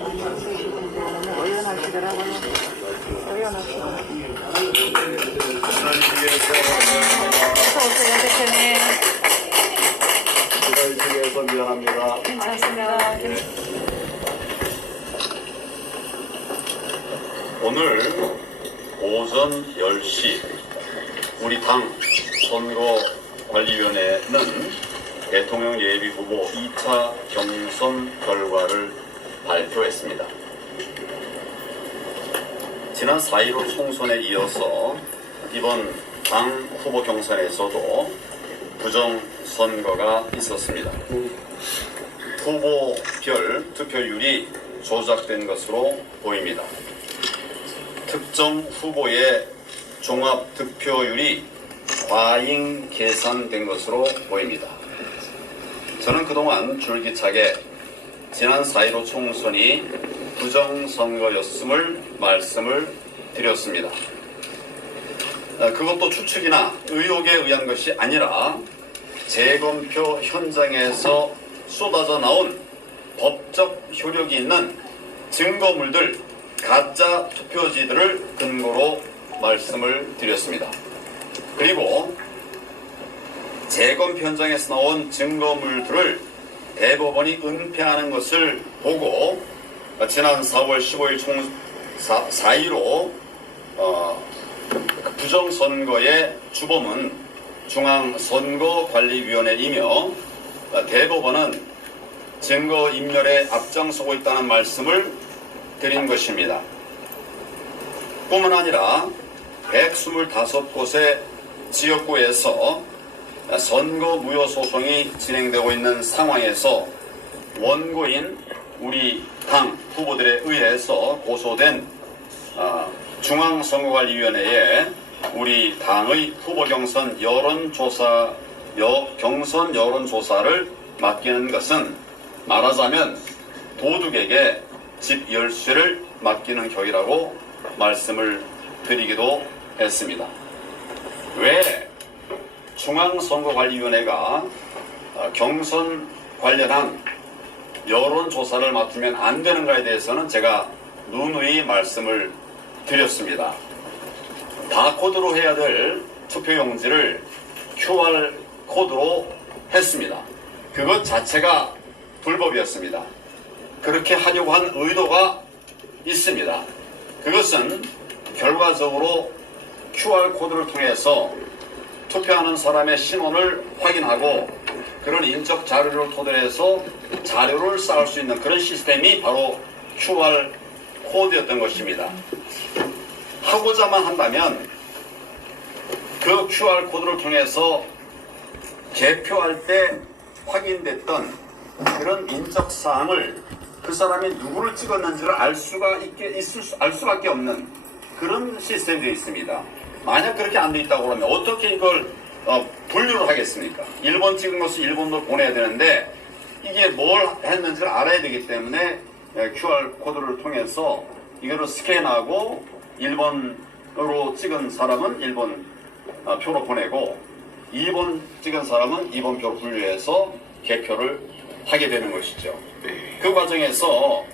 많이 쓰시던데 너무 어연하시더라고요. 어연하시더라고요. 어서오세요, 대표님. 기다리시게 미안합니다. 괜찮습니다. 오늘 오전 10시 우리 당 선거관리위원회는 대통령 예비후보 2차 경선 결과를 발표했습니다. 지난 4.15 총선에 이어서 이번 당 후보 경선에서도 부정선거가 있었습니다. 후보별 투표율이 조작된 것으로 보입니다. 특정 후보의 종합 득표율이 과잉 계산된 것으로 보입니다. 저는 그동안 줄기차게 지난 4.15 총선이 부정선거였음을 말씀을 드렸습니다. 그것도 추측이나 의혹에 의한 것이 아니라 재검표 현장에서 쏟아져 나온 법적 효력이 있는 증거물들, 가짜 투표지들을 근거로 말씀을 드렸습니다. 그리고 재검표 현장에서 나온 증거물들을 대법원이 은폐하는 것을 보고 지난 4월 15일 4.15 부정선거의 주범은 중앙선거관리위원회이며 대법원은 증거인멸에 앞장서고 있다는 말씀을 드린 것입니다. 뿐만 아니라 125곳의 지역구에서 선거 무효 소송이 진행되고 있는 상황에서 원고인 우리 당 후보들에 의해서 고소된 중앙선거관리위원회에 우리 당의 후보 경선 여론조사를 맡기는 것은 말하자면 도둑에게 집 열쇠를 맡기는 격이라고 말씀을 드리기도 했습니다. 왜 중앙선거관리위원회가 경선 관련한 여론조사를 맡으면 안 되는가에 대해서는 제가 누누이 말씀을 드렸습니다. 바코드로 해야 될 투표용지를 QR코드로 했습니다. 그것 자체가 불법이었습니다. 그렇게 하려고 한 의도가 있습니다. 그것은 결과적으로 QR코드를 통해서 투표하는 사람의 신원을 확인하고 그런 인적 자료를 토대로 해서 자료를 쌓을 수 있는 그런 시스템이 바로 QR코드였던 것입니다. 하고자만 한다면 그 QR코드를 통해서 개표할 때 확인됐던 그런 인적사항을 그 사람이 누구를 찍었는지를 알 수밖에 없는 그런 시스템이 되어 있습니다. 만약 그렇게 안 돼 있다고 그러면 어떻게 이걸 분류를 하겠습니까? 1번 찍은 것을 1번으로 보내야 되는데 이게 뭘 했는지를 알아야 되기 때문에 QR코드를 통해서 이거를 스캔하고 1번으로 찍은 사람은 1번 표로 보내고 2번 찍은 사람은 2번 표로 분류해서 개표를 하게 되는 것이죠. 그 과정에서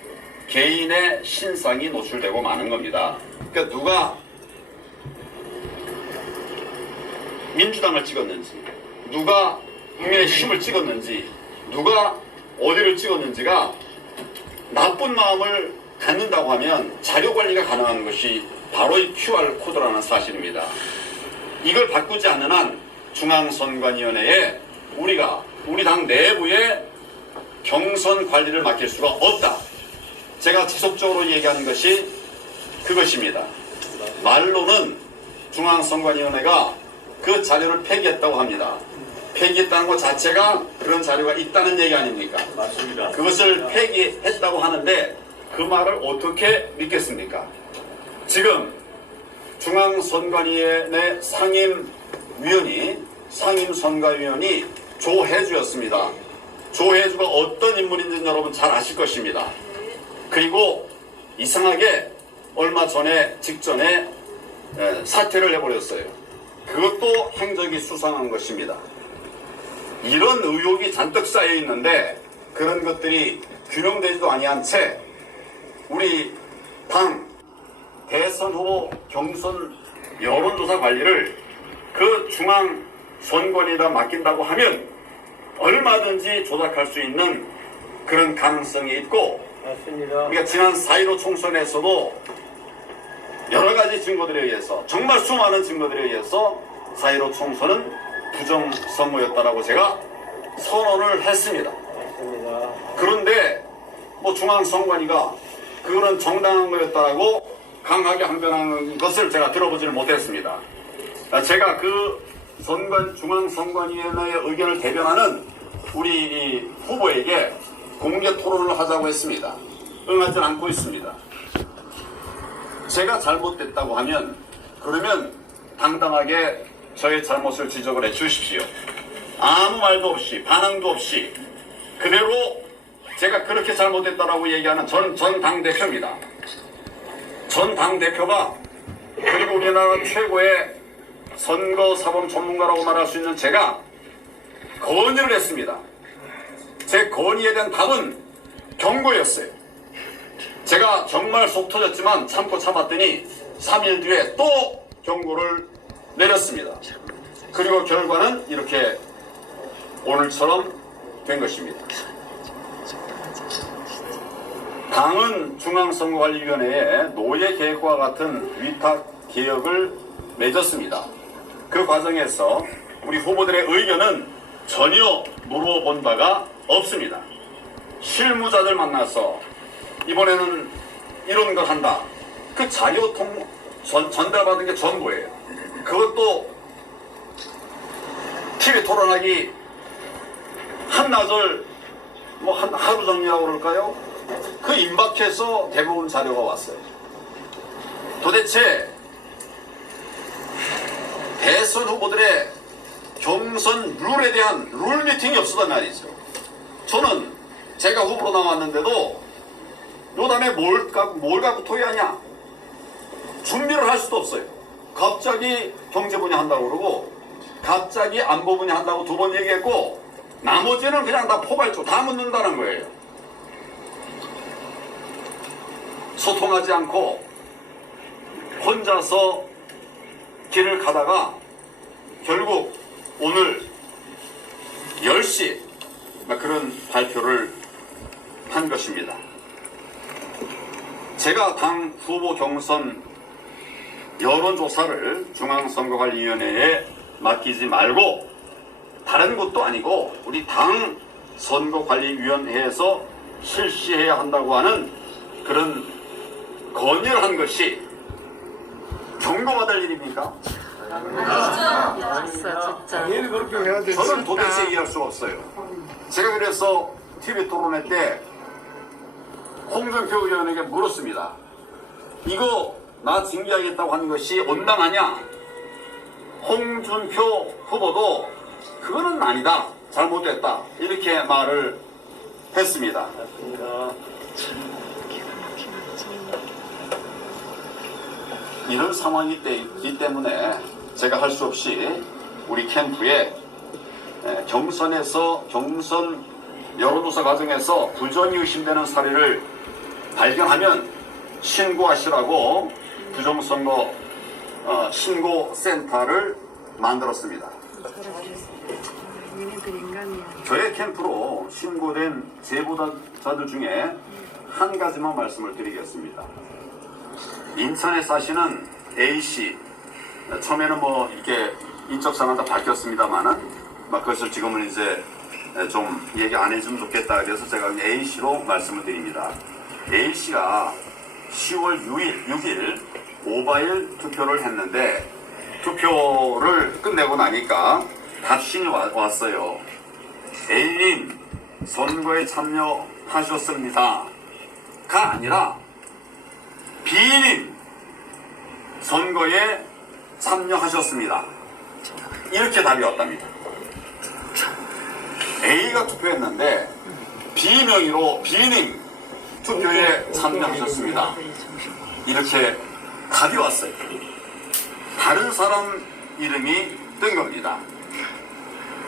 개인의 신상이 노출되고 마는 겁니다. 그러니까 누가 민주당을 찍었는지, 누가 국민의힘을 찍었는지, 누가 어디를 찍었는지가 나쁜 마음을 갖는다고 하면 자료 관리가 가능한 것이 바로 이 QR코드라는 사실입니다. 이걸 바꾸지 않는 한 중앙선관위원회에 우리 당 내부에 경선 관리를 맡길 수가 없다. 제가 지속적으로 얘기하는 것이 그것입니다. 말로는 중앙선관위원회가 그 자료를 폐기했다고 합니다. 폐기했다는 것 자체가 그런 자료가 있다는 얘기 아닙니까? 맞습니다. 그것을 폐기했다고 하는데 그 말을 어떻게 믿겠습니까? 지금 중앙선관위원회 상임선관위원이 조혜주였습니다. 조혜주가 어떤 인물인지는 여러분 잘 아실 것입니다. 그리고 이상하게 얼마 전에 직전에 사퇴를 해버렸어요. 그것도 행적이 수상한 것입니다. 이런 의혹이 잔뜩 쌓여 있는데 그런 것들이 규명되지도 아니한 채 우리 당 대선 후보 경선 여론조사 관리를 그 중앙 선관위에다 맡긴다고 하면 얼마든지 조작할 수 있는 그런 가능성이 있고, 맞습니다. 그러니까 지난 4.15 총선에서도 여러 가지 증거들에 의해서, 정말 수많은 증거들에 의해서 4.15 총선은 부정선거였다라고 제가 선언을 했습니다. 맞습니다. 그런데 뭐 중앙선관위가 그거는 정당한 거였다라고 강하게 항변하는 것을 제가 들어보지를 못했습니다. 제가 그 중앙선관위원회의 의견을 대변하는 우리 이 후보에게 공개 토론을 하자고 했습니다. 응하지 않고 있습니다. 제가 잘못됐다고 하면 그러면 당당하게 저의 잘못을 지적을 해 주십시오. 아무 말도 없이 반항도 없이 그대로 제가 그렇게 잘못했다라고 얘기하는 전 당대표입니다. 전 당대표가, 그리고 우리나라 최고의 선거사범 전문가라고 말할 수 있는 제가 건의를 했습니다. 제 건의에 대한 답은 경고였어요. 제가 정말 속 터졌지만 참고 참았더니 3일 뒤에 또 경고를 내렸습니다. 그리고 결과는 이렇게 오늘처럼 된 것입니다. 당은 중앙선거관리위원회에 노예개혁과 같은 위탁 개혁을 맺었습니다. 그 과정에서 우리 후보들의 의견은 전혀 물어본 바가 없습니다. 실무자들 만나서 이번에는 이런 걸 한다. 그 자료 전달받은 게 전부예요. 그것도 TV 토론하기 한나절, 뭐 하루 정리라고 그럴까요? 그 임박해서 대부분 자료가 왔어요. 도대체 대선 후보들의 경선 룰에 대한 룰 미팅이 없었단 말이죠. 저는 제가 후보로 나왔는데도 요 다음에 뭘 갖고 토의하냐? 준비를 할 수도 없어요. 갑자기 경제 분야 한다고 그러고 갑자기 안보 분야 한다고 2번 얘기했고 나머지는 그냥 다 포괄적 다 묻는다는 거예요. 소통하지 않고 혼자서 길을 가다가 결국 오늘 10시 그런 발표를 한 것입니다. 제가 당 후보 경선 여론조사를 중앙선거관리위원회에 맡기지 말고 다른 곳도 아니고 우리 당 선거관리위원회에서 실시해야 한다고 하는 그런 건의를 한 것이 경고받을 일입니까? 당연히 그렇게 해야 되죠. 저는 도대체 이해할 수가 없어요. 제가 그래서 TV 토론회 때 홍준표 의원에게 물었습니다. 이거 나 징계하겠다고 하는 것이 온당하냐? 홍준표 후보도 그거는 아니다. 잘못됐다. 이렇게 말을 했습니다. 맞습니다. 이런 상황이기 때문에 제가 할 수 없이 우리 캠프에 경선 여론조사 과정에서 부정이 의심되는 사례를 발견하면 신고하시라고 부정선거 신고센터를 만들었습니다. 저의 캠프로 신고된 제보자들 중에 한 가지만 말씀을 드리겠습니다. 인천에 사시는 A씨, 처음에는 뭐 이렇게 인적사항 다 밝혔습니다만은 그것을 지금은 이제 좀 얘기 안 해주면 좋겠다 그래서 제가 A씨로 말씀을 드립니다. A씨가 10월 6일 모바일 투표를 했는데 투표를 끝내고 나니까 답신이 왔어요. A님 선거에 참여하셨습니다. 가 아니라 B님 선거에 참여하셨습니다. 이렇게 답이 왔답니다. A가 투표했는데 B명의로 B님 투표에 참여하셨습니다. 이렇게 답이 왔어요. 다른 사람 이름이 뜬 겁니다.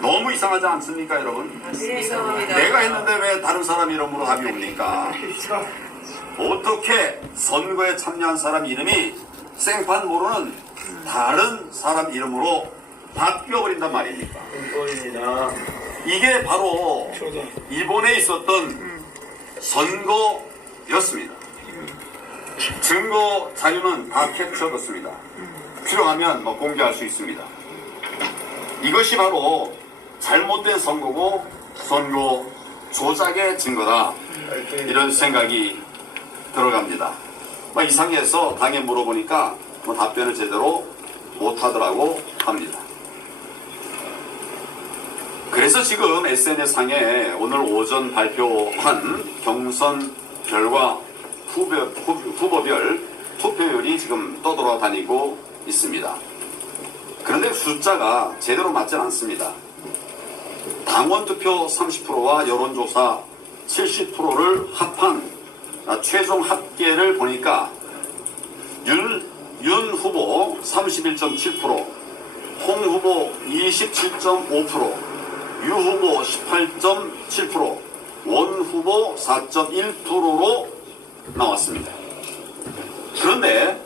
너무 이상하지 않습니까, 여러분? 이상합니다. 내가 했는데 왜 다른 사람 이름으로 답이 옵니까? 어떻게 선거에 참여한 사람 이름이 생판 모르는 다른 사람 이름으로 바뀌어버린단 말입니까? 불법입니다. 이게 바로 이번에 있었던 선거였습니다. 증거 자료는 다 캡처됐습니다. 필요하면 공개할 수 있습니다. 이것이 바로 잘못된 선거고 선거 조작의 증거다. 이런 생각이 들어갑니다. 이상해서 당에 물어보니까 답변을 제대로 못하더라고 합니다. 그래서 지금 SNS상에 오늘 오전 발표한 경선 결과 후보별 투표율이 지금 떠돌아다니고 있습니다. 그런데 숫자가 제대로 맞지 않습니다. 당원 투표 30%와 여론조사 70%를 합한 최종 합계를 보니까 윤 후보 31.7%, 홍 후보 27.5%, 유 후보 18.7%, 원 후보 4.1%로 나왔습니다. 그런데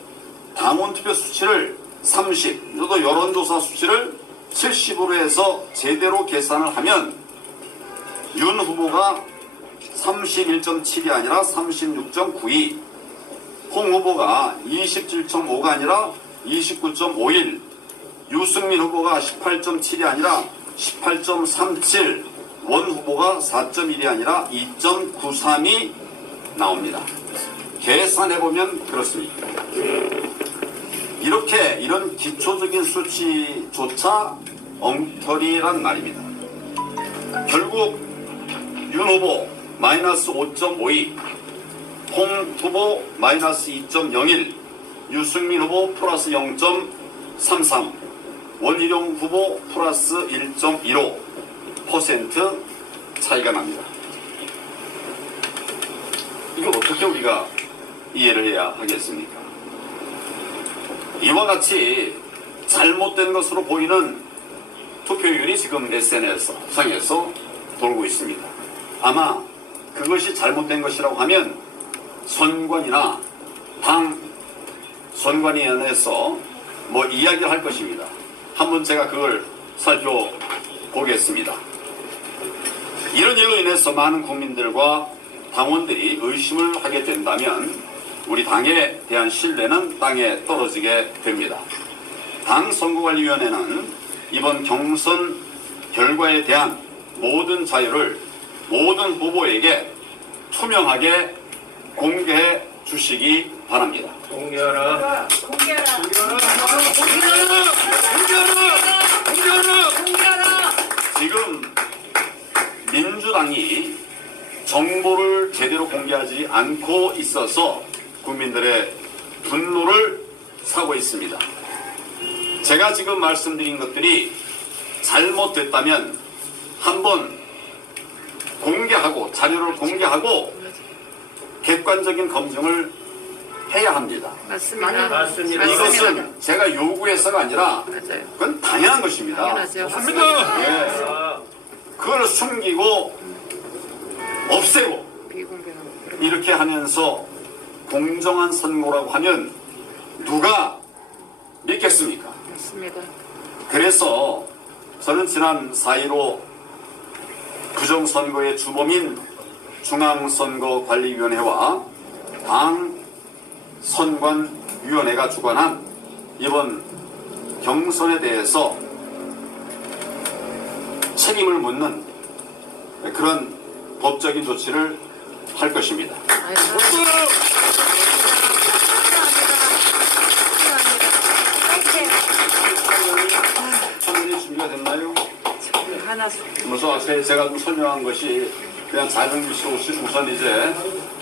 당원 투표 수치를 30, 또 여론조사 수치를 70으로 해서 제대로 계산을 하면 윤 후보가 31.7이 아니라 36.92, 홍 후보가 27.5가 아니라 29.51, 유승민 후보가 18.7이 아니라 18.37, 원 후보가 4.1이 아니라 2.93이 나옵니다. 계산해보면 그렇습니다. 이런 기초적인 수치조차 엉터리란 말입니다. 결국 윤 후보 마이너스 5.52, 홍 후보 마이너스 2.01, 유승민 후보 플러스 0.33, 원희룡 후보 플러스 1.15% 차이가 납니다. 이거 어떻게 우리가 이해를 해야 하겠습니까? 이와 같이 잘못된 것으로 보이는 투표율이 지금 SNS상에서 돌고 있습니다. 아마 그것이 잘못된 것이라고 하면 선관위나 당 선관위원회에서 이야기를 할 것입니다. 한번 제가 그걸 살펴보겠습니다. 이런 일로 인해서 많은 국민들과 당원들이 의심을 하게 된다면 우리 당에 대한 신뢰는 땅에 떨어지게 됩니다. 당 선거관리위원회는 이번 경선 결과에 대한 모든 자료를 모든 후보에게 투명하게 공개해 주시기 바랍니다. 공개하라. 지금 민주당이 정보를 제대로 공개하지 않고 있어서 국민들의 분노를 사고 있습니다. 제가 지금 말씀드린 것들이 잘못됐다면 한번 공개하고 자료를 공개하고 객관적인 검증을 해야 합니다. 맞습니다. 이것은 제가 요구해서가 아니라 맞아요. 그건 당연한 것입니다. 당연하죠. 네. 그걸 숨기고 없애고 비공개하고 이렇게 하면서 공정한 선거라고 하면 누가 믿겠습니까? 맞습니다. 그래서 저는 지난 4.15 부정선거의 주범인 중앙선거관리위원회와 당선관위원회가 주관한 이번 경선에 대해서 책임을 묻는 그런 법적인 조치를 할 것입니다. 청문이 준비가 됐나요? 하나 무슨 제가 설명한 것이 그냥 자정규시 우선 이제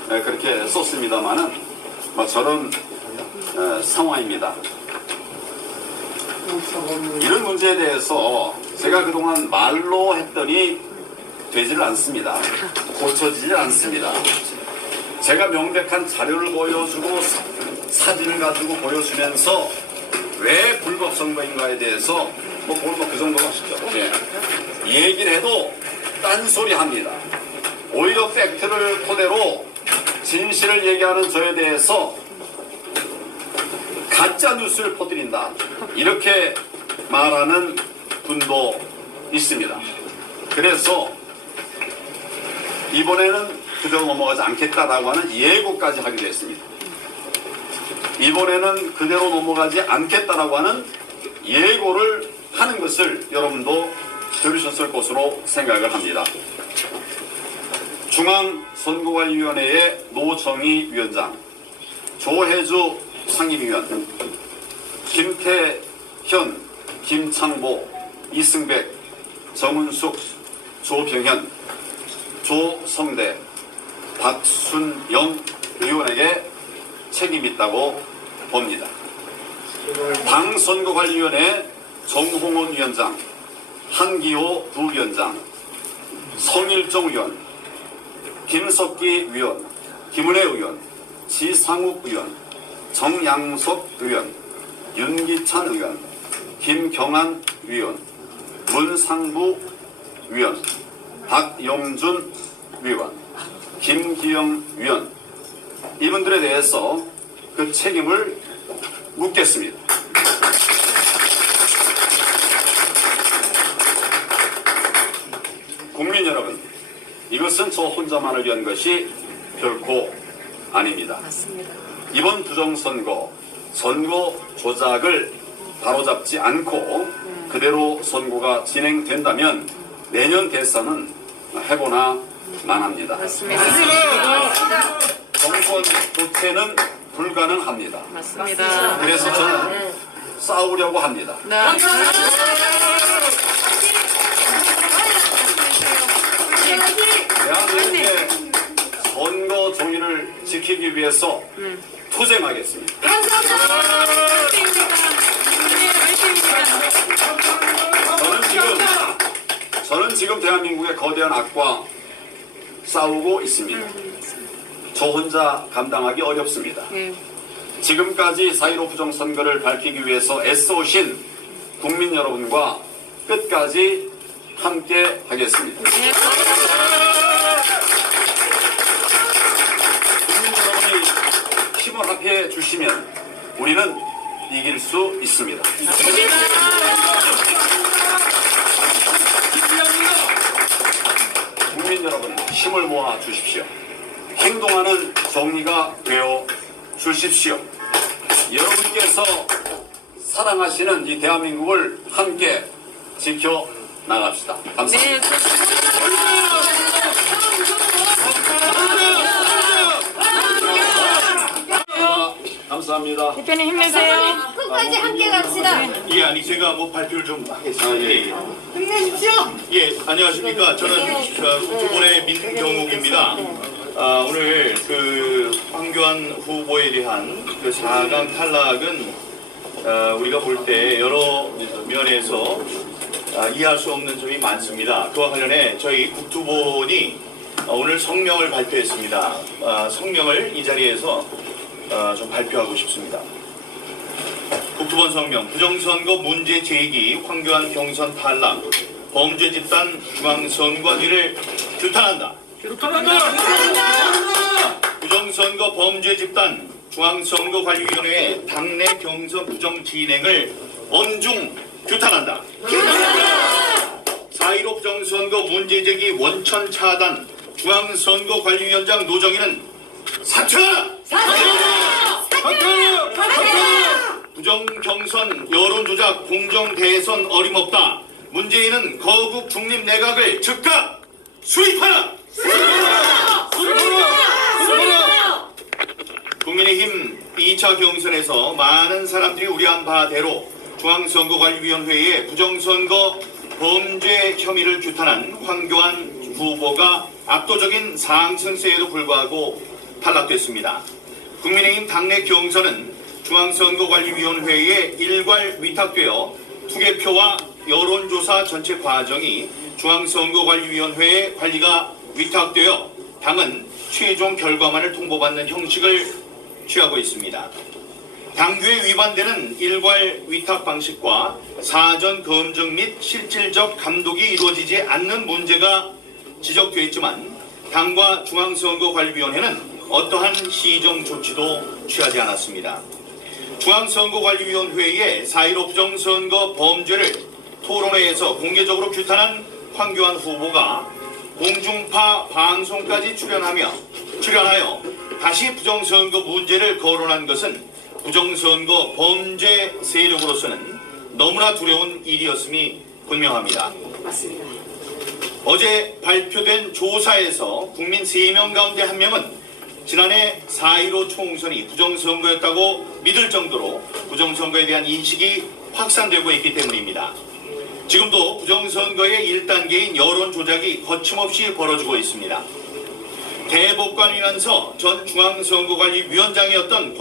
그렇게 썼습니다만은 저런 상황입니다. 이런 문제에 대해서 제가 그동안 말로 했더니 되지를 않습니다. 고쳐지질 않습니다. 제가 명백한 자료를 보여주고 사진을 가지고 보여주면서 왜 불법 선거인가에 대해서 그 정도가 쉽죠. 예. 얘기를 해도 딴소리 합니다. 오히려 팩트를 토대로 진실을 얘기하는 저에 대해서 가짜 뉴스를 퍼뜨린다, 이렇게 말하는 분도 있습니다. 그래서 이번에는 그대로 넘어가지 않겠다라고 하는 예고까지 하기도 했습니다. 이번에는 그대로 넘어가지 않겠다라고 하는 예고를 하는 것을 여러분도 들으셨을 것으로 생각을 합니다. 중앙선거관리위원회의 노정희 위원장, 조혜주 상임위원, 김태현, 김창보, 이승백, 정은숙, 조병현, 조성대, 박순영 의원에게 책임이 있다고 봅니다. 당선거관리위원회 정홍원 위원장, 한기호 부위원장, 성일종 의원, 김석기 의원, 김은혜 의원, 지상욱 의원, 정양석 의원, 윤기찬 의원, 김경환 의원, 문상부 의원, 박영준 의원, 김기영 의원, 이분들에 대해서 그 책임을 묻겠습니다. 국민 여러분, 이것은 저 혼자만을 위한 것이 결코 아닙니다. 맞습니다. 이번 부정선거, 선거 조작을 바로잡지 않고 그대로 선거가 진행된다면 내년 대선은 해보나 만합니다. 맞습니다. 정권 교체는 불가능합니다. 맞습니다. 그래서 저는 싸우려고 합니다. 네. 대한민국의 선거 정의를 지키기 위해서 투쟁하겠습니다. 저는 지금 대한민국의 거대한 악과 싸우고 있습니다. 저 혼자 감당하기 어렵습니다. 지금까지 4.15 부정선거를 밝히기 위해서 애써오신 국민 여러분과 끝까지 함께 하겠습니다. 국민 여러분이 힘을 합해 주시면 우리는 이길 수 있습니다. 국민 여러분, 힘을 모아 주십시오. 행동하는 정리가 되어 주십시오. 여러분께서 사랑하시는 이 대한민국을 함께 지켜 나갑시다. 감사합니다. 감사합니다. 대표님 힘내세요. 끝까지 함께 갑시다. 예, 아니 제가 뭐 발표를 좀 하겠습니다. 예. 힘내십시오. 예, 안녕하십니까. 저는 두 분의 민경욱입니다. 오늘 그 황교안 후보에 대한 그 4강 탈락은 우리가 볼 때 여러 면에서 이해할 수 없는 점이 많습니다. 그와 관련해 저희 국토본이 오늘 성명을 발표했습니다. 성명을 이 자리에서 좀 발표하고 싶습니다. 국토본 성명, 부정선거 문제 제기, 황교안 경선 탈락, 범죄 집단 중앙선관위를 규탄한다. 부정선거 범죄 집단 중앙선거관리위원회의 당내 경선 부정 진행을 엄중 규탄한다. 4.15 부정선거 문제 제기 원천 차단 중앙선거관리위원장 노정희는 사퇴하라! 부정경선 여론조작 공정대선 어림없다. 문재인은 거국 중립 내각을 즉각 수립하라! 국민의힘 2차 경선에서 많은 사람들이 우려한 바대로 중앙선거관리위원회의 부정선거 범죄 혐의를 규탄한 황교안 후보가 압도적인 상승세에도 불구하고 탈락됐습니다. 국민의힘 당내 경선은 중앙선거관리위원회에 일괄 위탁되어 투개표와 여론조사 전체 과정이 중앙선거관리위원회에 관리가 위탁되어 당은 최종 결과만을 통보받는 형식을 취하고 있습니다. 당규에 위반되는 일괄 위탁 방식과 사전 검증 및 실질적 감독이 이루어지지 않는 문제가 지적되어 있지만 당과 중앙선거관리위원회는 어떠한 시정 조치도 취하지 않았습니다. 중앙선거관리위원회의 4.15 부정선거 범죄를 토론회에서 공개적으로 규탄한 황교안 후보가 공중파 방송까지 출연하여 다시 부정선거 문제를 거론한 것은 부정선거 범죄 세력으로서는 너무나 두려운 일이었음이 분명합니다. 맞습니다. 어제 발표된 조사에서 국민 3명 가운데 1명은 지난해 4.15 총선이 부정선거였다고 믿을 정도로 부정선거에 대한 인식이 확산되고 있기 때문입니다. 지금도 부정선거의 1단계인 여론조작이 거침없이 벌어지고 있습니다. 대법관이면서 전 중앙선거관리위원장이었던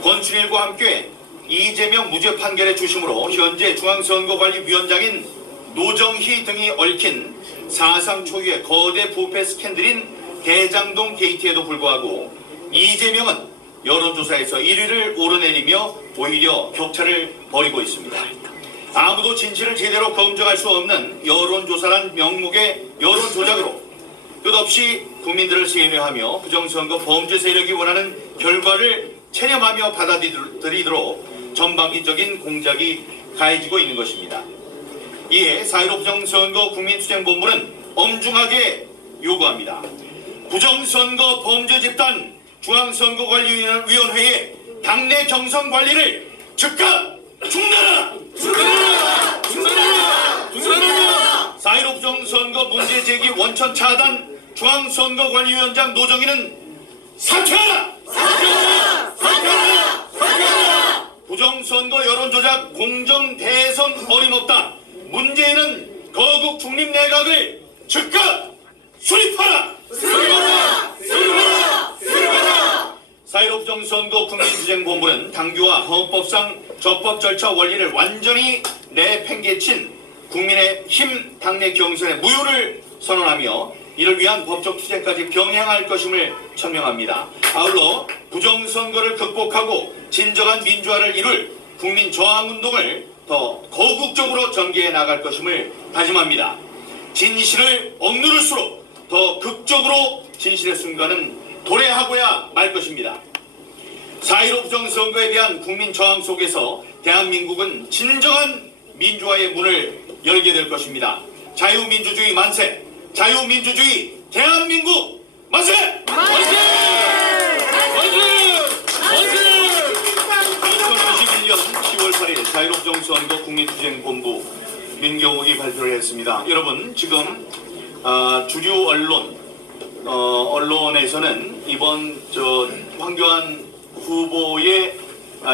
권순일과 함께 이재명 무죄 판결의 주심으로 현재 중앙선거관리위원장인 노정희 등이 얽힌 사상 초유의 거대 부패 스캔들인 대장동 게이트에도 불구하고 이재명은 여론조사에서 1위를 오르내리며 오히려 격차를 벌이고 있습니다. 아무도 진실을 제대로 검증할 수 없는 여론조사란 명목의 여론조작으로 끝없이 국민들을 세뇌하며 부정선거 범죄 세력이 원하는 결과를 체념하며 받아들이도록 전방위적인 공작이 가해지고 있는 것입니다. 이에 4.15 부정선거 국민투쟁본부는 엄중하게 요구합니다. 부정선거 범죄 집단 중앙선거관리위원회의 당내 경선 관리를 즉각 중단하라! 4.15 부정선거 문제 제기 원천 차단 중앙선거관리위원장 노정희는 사퇴하라! 부정선거 여론조작 공정 대선 어림없다. 문재인은 거국 중립내각을 즉각 수립하라! 4.15 부정선거 국민투쟁본부는 당규와 헌법상 적법 절차 원리를 완전히 내팽개친 국민의힘 당내 경선의 무효를 선언하며 이를 위한 법적 투쟁까지 병행할 것임을 천명합니다. 아울러 부정선거를 극복하고 진정한 민주화를 이룰 국민저항운동을 더 거국적으로 전개해 나갈 것임을 다짐합니다. 진실을 억누를수록 더 극적으로 진실의 순간은 도래하고야 말 것입니다. 4.15 부정선거에 대한 국민 저항 속에서 대한민국은 진정한 민주화의 문을 열게 될 것입니다. 자유민주주의 만세! 자유민주주의 대한민국 만세! 만세! 만세! 만세! 2021년 10월 8일 4.15 부정선거 국민투쟁본부 민경욱이 발표를 했습니다. 여러분 지금 주류 언론에서는 이번 황교안 후보의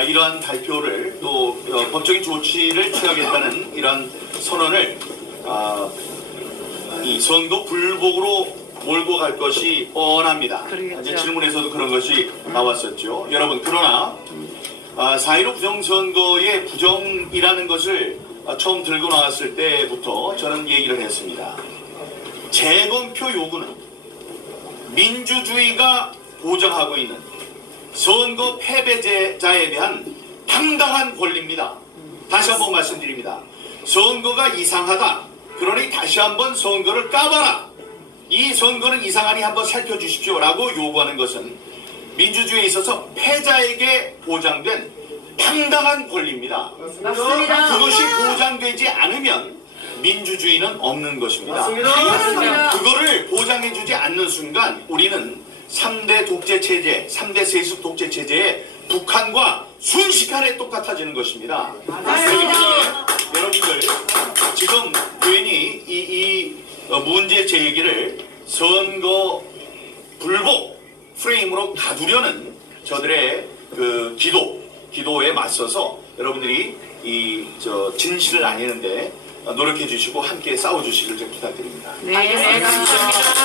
이러한 발표를 또 법적인 조치를 취하겠다는 이러한 선언을 이 선거 불복으로 몰고 갈 것이 뻔합니다. 그러겠죠. 이제 질문에서도 그런 것이 나왔었죠. 여러분 그러나 4.15 부정선거의 부정이라는 것을 처음 들고 나왔을 때부터 저는 얘기를 했습니다. 재검표 요구는 민주주의가 보장하고 있는 선거 패배자에 대한 당당한 권리입니다. 다시 한번 말씀드립니다. 선거가 이상하다. 그러니 다시 한번 선거를 까봐라. 이 선거는 이상하니 한번 살펴주십시오 라고 요구하는 것은 민주주의에 있어서 패자에게 보장된 당당한 권리입니다. 맞습니다. 그것이 보장되지 않으면 민주주의는 없는 것입니다. 맞습니다. 그거를 보장해주지 않는 순간 우리는 3대 독재 체제, 3대 세습 독재 체제에 북한과 순식간에 똑같아지는 것입니다. 그렇기 때문에 여러분들 지금 괜히 이 문제 제기를 선거 불복 프레임으로 가두려는 저들의 그 기도에 맞서서 여러분들이 진실을 알리는데 노력해 주시고 함께 싸워 주시길 좀 부탁드립니다. 네, 감사합니다. 감사합니다.